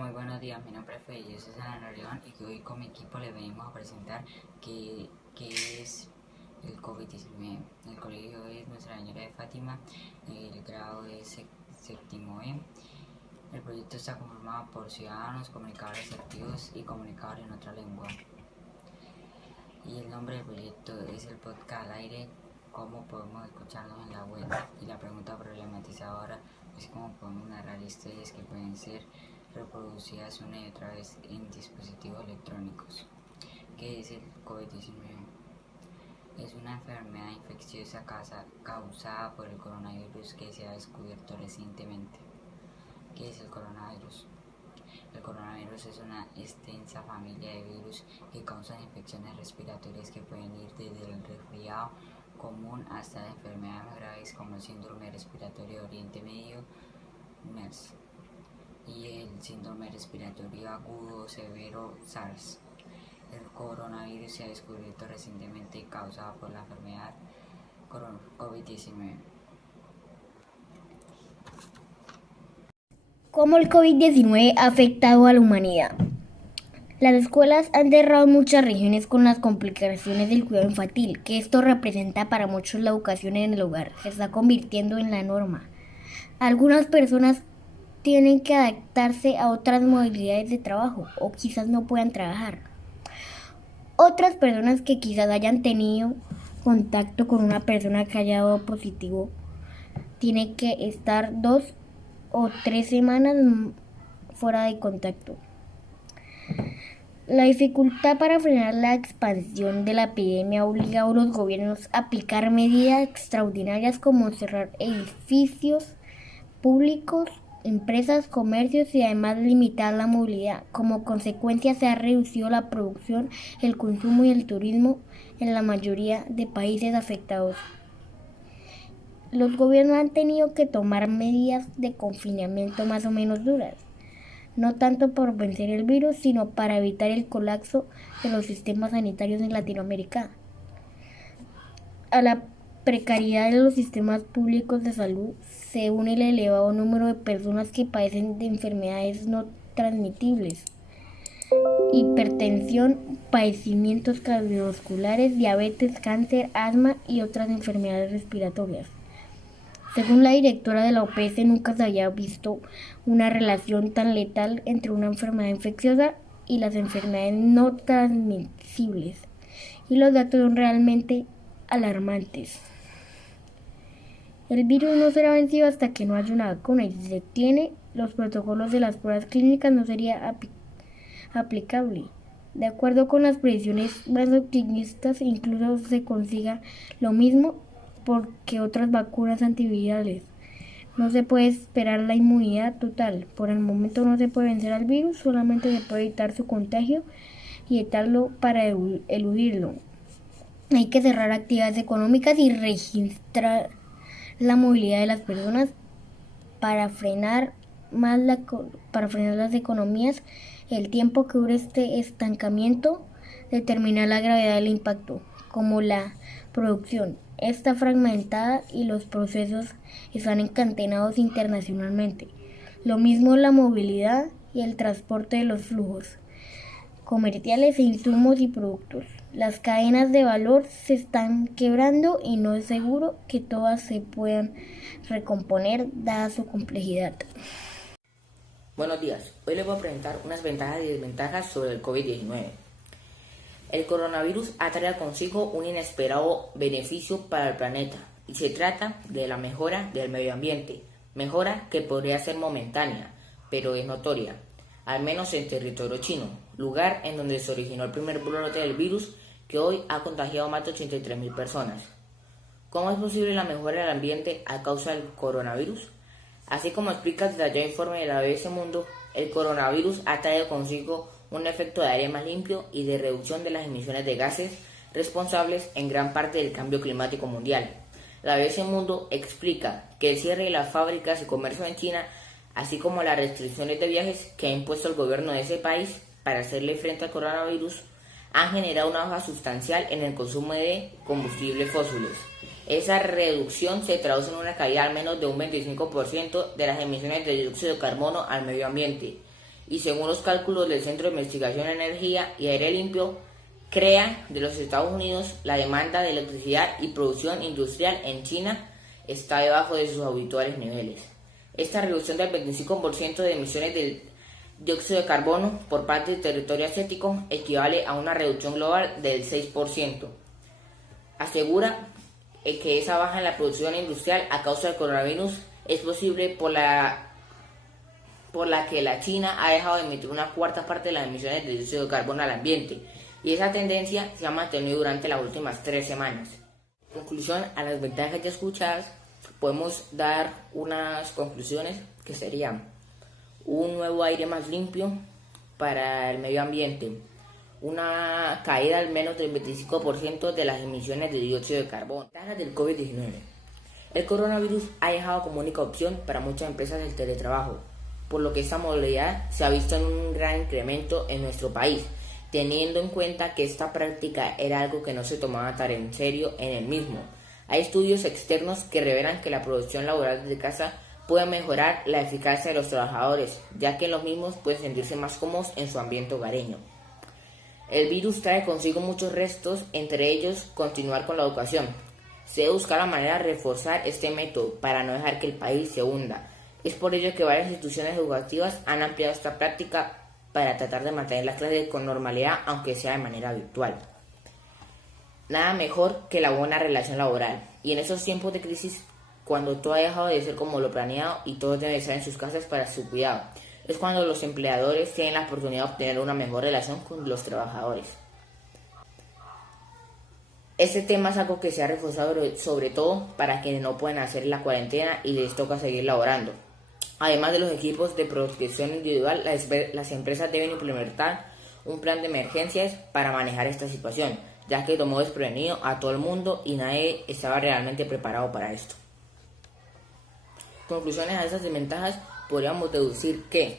Muy buenos días, mi nombre es Fede, yo soy Ana León y hoy con mi equipo les venimos a presentar qué es el COVID-19. El colegio es Nuestra Señora de Fátima, el grado es séptimo E. El proyecto está conformado por ciudadanos, comunicadores activos y comunicadores en otra lengua. Y el nombre del proyecto es el podcast al aire, cómo podemos escucharnos en la web. Y la pregunta problematizadora es cómo podemos narrar historias que pueden ser reproducidas una y otra vez en dispositivos electrónicos. ¿Qué es el COVID-19? Es una enfermedad infecciosa causada por el coronavirus que se ha descubierto recientemente. ¿Qué es el coronavirus? El coronavirus es una extensa familia de virus que causan infecciones respiratorias que pueden ir desde el resfriado común hasta enfermedades más graves como el síndrome respiratorio de Oriente Medio, MERS, y el síndrome respiratorio agudo severo, SARS. El coronavirus se ha descubierto recientemente causado por la enfermedad COVID-19. ¿Cómo el COVID-19 ha afectado a la humanidad? Las escuelas han cerrado muchas regiones con las complicaciones del cuidado infantil, que esto representa para muchos la educación en el hogar. Se está convirtiendo en la norma. Algunas personas tienen que adaptarse a otras modalidades de trabajo o quizás no puedan trabajar. Otras personas que quizás hayan tenido contacto con una persona que haya dado positivo tienen que estar 2 o 3 semanas fuera de contacto. La dificultad para frenar la expansión de la epidemia ha obligado a los gobiernos a aplicar medidas extraordinarias como cerrar edificios públicos, empresas, comercios y además limitar la movilidad. Como consecuencia se ha reducido la producción, el consumo y el turismo en la mayoría de países afectados. Los gobiernos han tenido que tomar medidas de confinamiento más o menos duras, no tanto por vencer el virus, sino para evitar el colapso de los sistemas sanitarios en Latinoamérica. A la precariedad de los sistemas públicos de salud se une el elevado número de personas que padecen de enfermedades no transmitibles, hipertensión, padecimientos cardiovasculares, diabetes, cáncer, asma y otras enfermedades respiratorias. Según la directora de la OPS, nunca se había visto una relación tan letal entre una enfermedad infecciosa y las enfermedades no transmisibles. Y los datos son realmente alarmantes. El virus no será vencido hasta que no haya una vacuna, y si se tiene los protocolos de las pruebas clínicas no sería aplicable. De acuerdo con las predicciones más optimistas, incluso se consiga lo mismo porque otras vacunas antivirales. No se puede esperar la inmunidad total. Por el momento no se puede vencer al virus, solamente se puede evitar su contagio y evitarlo para eludirlo. Hay que cerrar actividades económicas y registrar la movilidad de las personas para frenar las economías. El tiempo que dure este estancamiento determina la gravedad del impacto, como la producción está fragmentada y los procesos están encadenados internacionalmente. Lo mismo la movilidad y el transporte de los flujos comerciales e insumos y productos. Las cadenas de valor se están quebrando y no es seguro que todas se puedan recomponer dada su complejidad. Buenos días, hoy les voy a presentar unas ventajas y desventajas sobre el COVID-19. El coronavirus ha traído consigo un inesperado beneficio para el planeta y se trata de la mejora del medio ambiente, mejora que podría ser momentánea, pero es notoria, al menos en territorio chino, lugar en donde se originó el primer brote del virus que hoy ha contagiado más de 83.000 personas. ¿Cómo es posible la mejora del ambiente a causa del coronavirus? Así como explica el detallado informe de la BBC Mundo, el coronavirus ha traído consigo un efecto de aire más limpio y de reducción de las emisiones de gases responsables en gran parte del cambio climático mundial. La BBC Mundo explica que el cierre de las fábricas y comercio en China, así como las restricciones de viajes que ha impuesto el gobierno de ese país para hacerle frente al coronavirus, han generado una baja sustancial en el consumo de combustibles fósiles. Esa reducción se traduce en una caída al menos de un 25% de las emisiones de dióxido de carbono al medio ambiente y según los cálculos del Centro de Investigación en Energía y Aire Limpio, CREA de los Estados Unidos, la demanda de electricidad y producción industrial en China está debajo de sus habituales niveles. Esta reducción del 25% de emisiones del dióxido de carbono por parte del territorio asiático equivale a una reducción global del 6%. Asegura que esa baja en la producción industrial a causa del coronavirus es posible por la que la China ha dejado de emitir una cuarta parte de las emisiones de dióxido de carbono al ambiente, y esa tendencia se ha mantenido durante las últimas 3 semanas. En conclusión, a las ventajas ya escuchadas, podemos dar unas conclusiones que serían un nuevo aire más limpio para el medio ambiente, una caída al menos del 25% de las emisiones de dióxido de carbono. Ventajas del COVID-19. El coronavirus ha dejado como única opción para muchas empresas el teletrabajo, por lo que esta modalidad se ha visto en un gran incremento en nuestro país, teniendo en cuenta que esta práctica era algo que no se tomaba tan en serio en el mismo. Hay estudios externos que revelan que la producción laboral desde casa puede mejorar la eficacia de los trabajadores, ya que los mismos pueden sentirse más cómodos en su ambiente hogareño. El virus trae consigo muchos restos, entre ellos continuar con la educación. Se debe buscar la manera de reforzar este método para no dejar que el país se hunda. Es por ello que varias instituciones educativas han ampliado esta práctica para tratar de mantener las clases con normalidad, aunque sea de manera virtual. Nada mejor que la buena relación laboral, y en esos tiempos de crisis, cuando todo ha dejado de ser como lo planeado y todos deben estar en sus casas para su cuidado, es cuando los empleadores tienen la oportunidad de obtener una mejor relación con los trabajadores. Este tema es algo que se ha reforzado sobre todo para quienes no pueden hacer la cuarentena y les toca seguir laborando. Además de los equipos de protección individual, las empresas deben implementar un plan de emergencias para manejar esta situación, ya que tomó desprevenido a todo el mundo y nadie estaba realmente preparado para esto. Conclusiones a esas desventajas, podríamos deducir que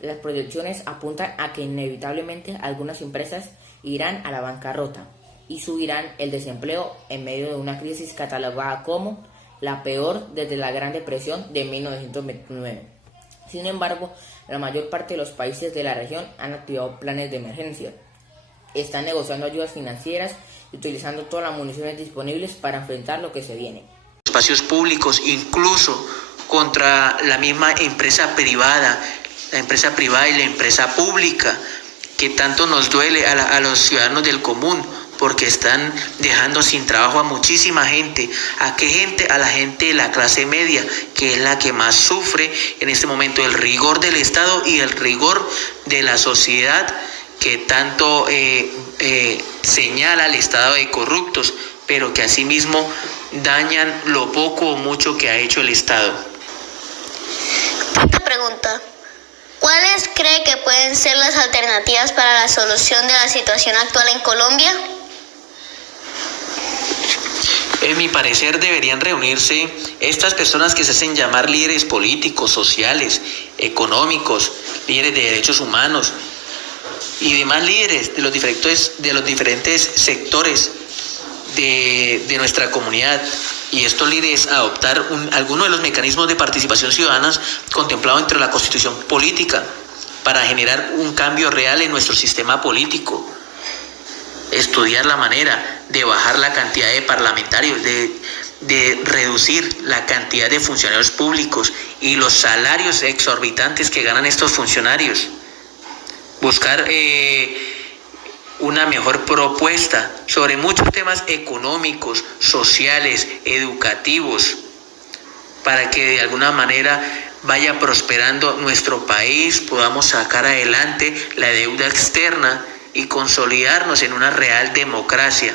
las proyecciones apuntan a que inevitablemente algunas empresas irán a la bancarrota y subirán el desempleo en medio de una crisis catalogada como la peor desde la Gran Depresión de 1929. Sin embargo, la mayor parte de los países de la región han activado planes de emergencia. Están negociando ayudas financieras y utilizando todas las municiones disponibles para enfrentar lo que se viene. Espacios públicos, incluso contra la misma empresa privada, la empresa privada y la empresa pública, que tanto nos duele a los ciudadanos del común, porque están dejando sin trabajo a muchísima gente. ¿A qué gente? A la gente de la clase media, que es la que más sufre en este momento el rigor del Estado y el rigor de la sociedad, que tanto señala al Estado de corruptos, pero que asimismo dañan lo poco o mucho que ha hecho el Estado. Esta pregunta: ¿cuáles cree que pueden ser las alternativas para la solución de la situación actual en Colombia? En mi parecer deberían reunirse estas personas que se hacen llamar líderes políticos, sociales, económicos, líderes de derechos humanos y demás líderes de los diferentes sectores de nuestra comunidad. Y estos líderes adoptar algunos de los mecanismos de participación ciudadana contemplados entre la Constitución política para generar un cambio real en nuestro sistema político. Estudiar la manera de bajar la cantidad de parlamentarios, de reducir la cantidad de funcionarios públicos y los salarios exorbitantes que ganan estos funcionarios. Buscar una mejor propuesta sobre muchos temas económicos, sociales, educativos, para que de alguna manera vaya prosperando nuestro país, podamos sacar adelante la deuda externa y consolidarnos en una real democracia,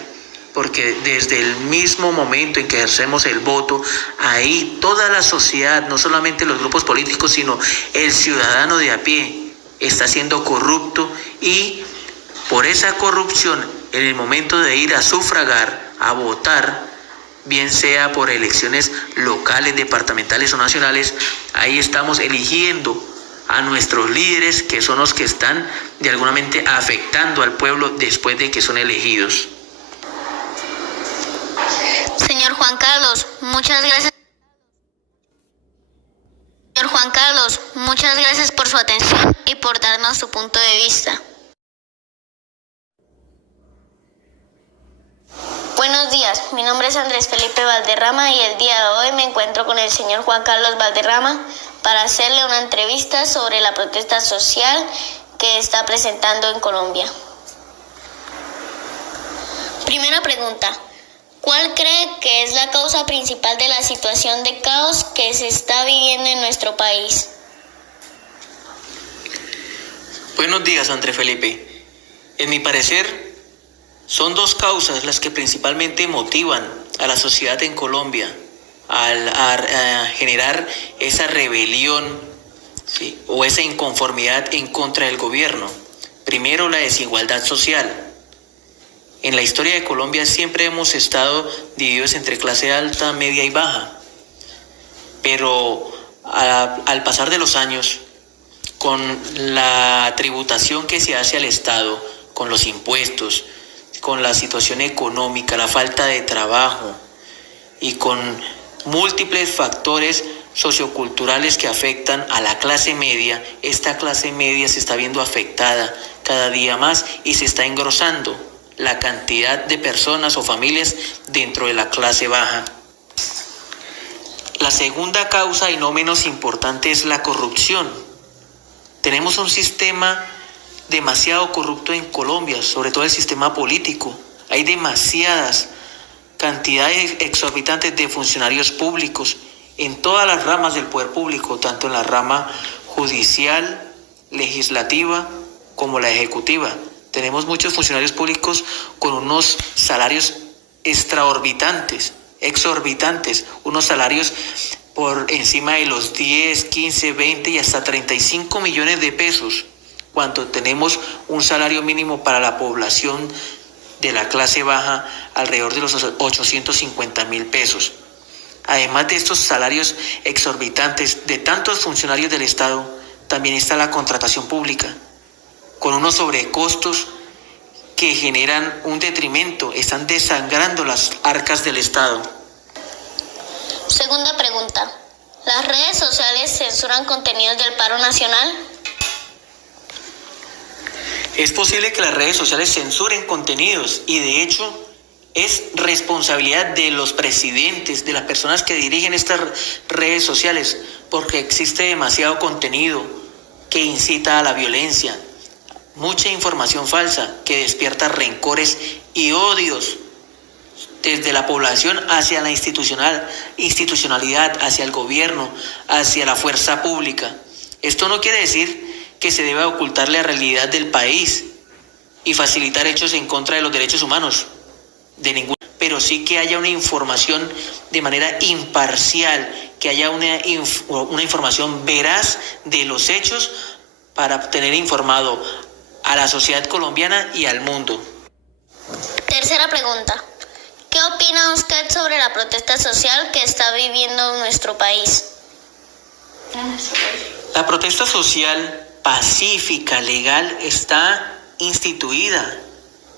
porque desde el mismo momento en que ejercemos el voto, ahí toda la sociedad, no solamente los grupos políticos, sino el ciudadano de a pie, está siendo corrupto, y por esa corrupción, en el momento de ir a sufragar, a votar, bien sea por elecciones locales, departamentales o nacionales, ahí estamos eligiendo a nuestros líderes, que son los que están de alguna manera afectando al pueblo después de que son elegidos. Señor Juan Carlos, muchas gracias. Señor Juan Carlos, Muchas gracias por su atención y por darnos su punto de vista. Buenos días, mi nombre es Andrés Felipe Valderrama y el día de hoy me encuentro con el señor Juan Carlos Valderrama para hacerle una entrevista sobre la protesta social que está presentando en Colombia. Primera pregunta, ¿cuál cree que es la causa principal de la situación de caos que se está viviendo en nuestro país? Buenos días, Andrés Felipe. En mi parecer, son dos causas las que principalmente motivan a la sociedad en Colombia a generar esa rebelión, ¿sí?, o esa inconformidad en contra del gobierno. Primero, la desigualdad social. En la historia de Colombia siempre hemos estado divididos entre clase alta, media y baja. Pero al pasar de los años, con la tributación que se hace al Estado, con los impuestos, con la situación económica, la falta de trabajo y con múltiples factores socioculturales que afectan a la clase media, esta clase media se está viendo afectada cada día más y se está engrosando la cantidad de personas o familias dentro de la clase baja. La segunda causa, y no menos importante, es la corrupción. Tenemos un sistema demasiado corrupto en Colombia, sobre todo el sistema político. Hay demasiadas cantidades exorbitantes de funcionarios públicos en todas las ramas del poder público, tanto en la rama judicial, legislativa, como la ejecutiva. Tenemos muchos funcionarios públicos con unos salarios exorbitantes, unos salarios por encima de los 10, 15, 20 y hasta 35 millones de pesos, cuando tenemos un salario mínimo para la población de la clase baja alrededor de los 850,000 pesos. Además de estos salarios exorbitantes de tantos funcionarios del Estado, también está la contratación pública, con unos sobrecostos que generan un detrimento, están desangrando las arcas del Estado. Segunda pregunta, ¿las redes sociales censuran contenidos del paro nacional? Es posible que las redes sociales censuren contenidos y de hecho es responsabilidad de los presidentes, de las personas que dirigen estas redes sociales, porque existe demasiado contenido que incita a la violencia, mucha información falsa que despierta rencores y odios desde la población hacia la institucionalidad, hacia el gobierno, hacia la fuerza pública. Esto no quiere decir que se deba ocultar la realidad del país y facilitar hechos en contra de los derechos humanos, pero sí que haya una información de manera imparcial, que haya una información veraz de los hechos para tener informado a la sociedad colombiana y al mundo. Tercera pregunta, ¿qué opina usted sobre la protesta social que está viviendo nuestro país? La protesta social pacífica, legal, está instituida,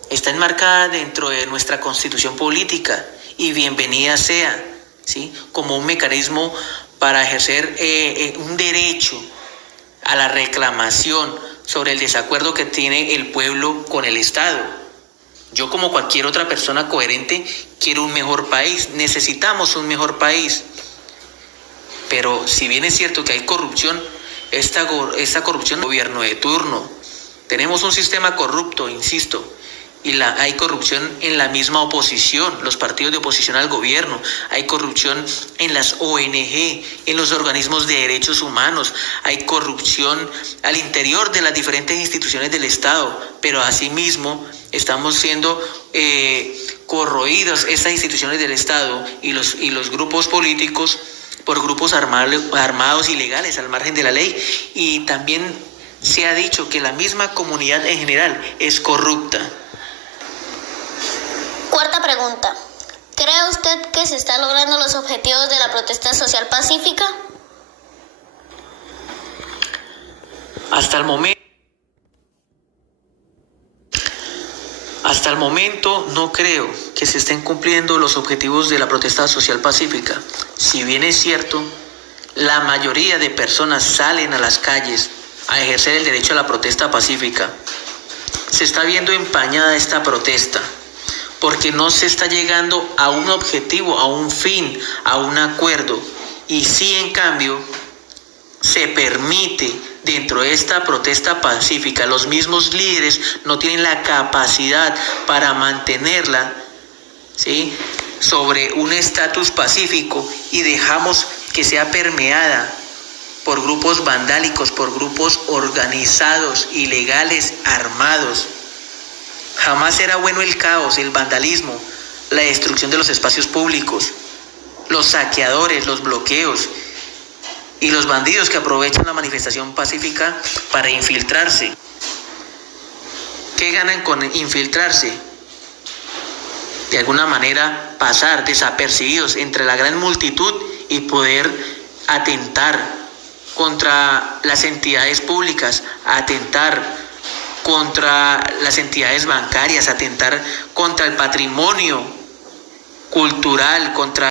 está enmarcada dentro de nuestra constitución política y bienvenida sea, ¿sí?, como un mecanismo para ejercer un derecho a la reclamación sobre el desacuerdo que tiene el pueblo con el Estado. Yo, como cualquier otra persona coherente, quiero un mejor país, necesitamos un mejor país. Pero si bien es cierto que hay corrupción, esta corrupción es el gobierno de turno. Tenemos un sistema corrupto, insisto, y hay corrupción en la misma oposición, los partidos de oposición al gobierno. Hay corrupción en las ONG, en los organismos de derechos humanos. Hay corrupción al interior de las diferentes instituciones del Estado, pero asimismo estamos siendo corroídos estas instituciones del Estado y los grupos políticos por grupos armados ilegales al margen de la ley. Y también se ha dicho que la misma comunidad en general es corrupta. Cuarta pregunta, ¿cree usted que se están logrando los objetivos de la protesta social pacífica? Hasta el momento no creo que se estén cumpliendo los objetivos de la protesta social pacífica. Si bien es cierto la mayoría de personas salen a las calles a ejercer el derecho a la protesta pacífica, se está viendo empañada esta protesta porque no se está llegando a un objetivo, a un fin, a un acuerdo. Y sí, en cambio, se permite dentro de esta protesta pacífica, los mismos líderes no tienen la capacidad para mantenerla, ¿sí?, sobre un estatus pacífico, y dejamos que sea permeada por grupos vandálicos, por grupos organizados, ilegales, armados. Jamás será bueno el caos, el vandalismo, la destrucción de los espacios públicos, los saqueadores, los bloqueos y los bandidos que aprovechan la manifestación pacífica para infiltrarse. ¿Qué ganan con infiltrarse? De alguna manera pasar desapercibidos entre la gran multitud y poder atentar contra las entidades públicas, atentar contra las entidades bancarias, atentar contra el patrimonio cultural, contra